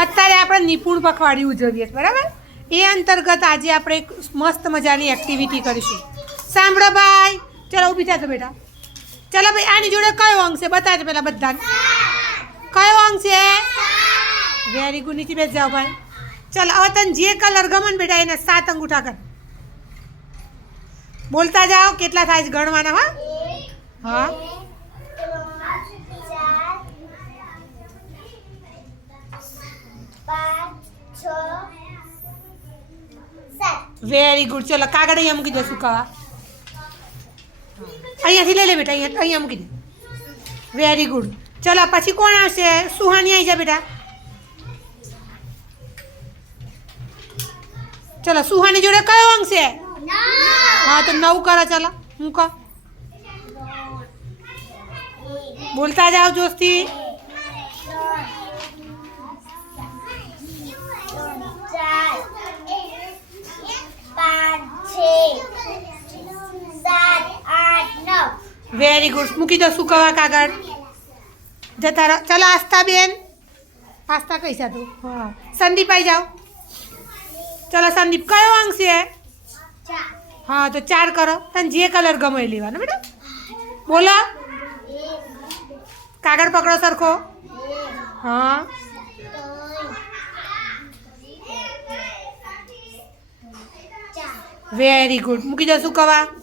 અત્યારે આપણે નિપુણ પખવાડી ઉજવીએ બરાબર? એ અંતર્ગત આજે આપણે એક મસ્ત મજાની એક્ટિવિટી કરીશું. સાંભળો ભાઈ. ચલો, ઊભી થા તો બેટા. ચલો ભાઈ, આની જોડે કયો અંગ છે? બતાવજો પેલા બધાને. કયો અંગ છે? વેરી ગુડ નીચે બેસ જાઓ ભાઈ. ચલો, હવે તને જે કલર ગમે ને બેટા, એને સાત અંગૂઠા કર. બોલતા જાઓ, કેટલા છે ગણવાના, હા? હા. વેરી ગુડ ચલો કાગળ અહીંયા મૂકી દે સુકાવા અહીંયાથી લઈ લે બેટા અહીંયા અહીંયા મૂકી દે વેરી ગુડ ચલો પછી કોણ આવશે સુહાની આવી જા બેટા ચલો સુહાની જોડે કયો અંક છે હા તો નવ કરો ચલો હું કહો બોલતા જાઓ જોસ્તી વેરી ગુડ મૂકી દો સુકવા કાગળ? જતા રહો. ચલો, આસ્થા બેન. આસ્થા કઈ તું? હા. સંદીપ આવી જાઓ. ચલો, સંદીપ, કયો અંક છે? હા, તો ચાર કરો. તને જે કલર ગમે લેવાનો, બેટા. બોલો. કાગળ પકડો સરખો. હા. વેરી ગુડ મૂકી દો સુકાવા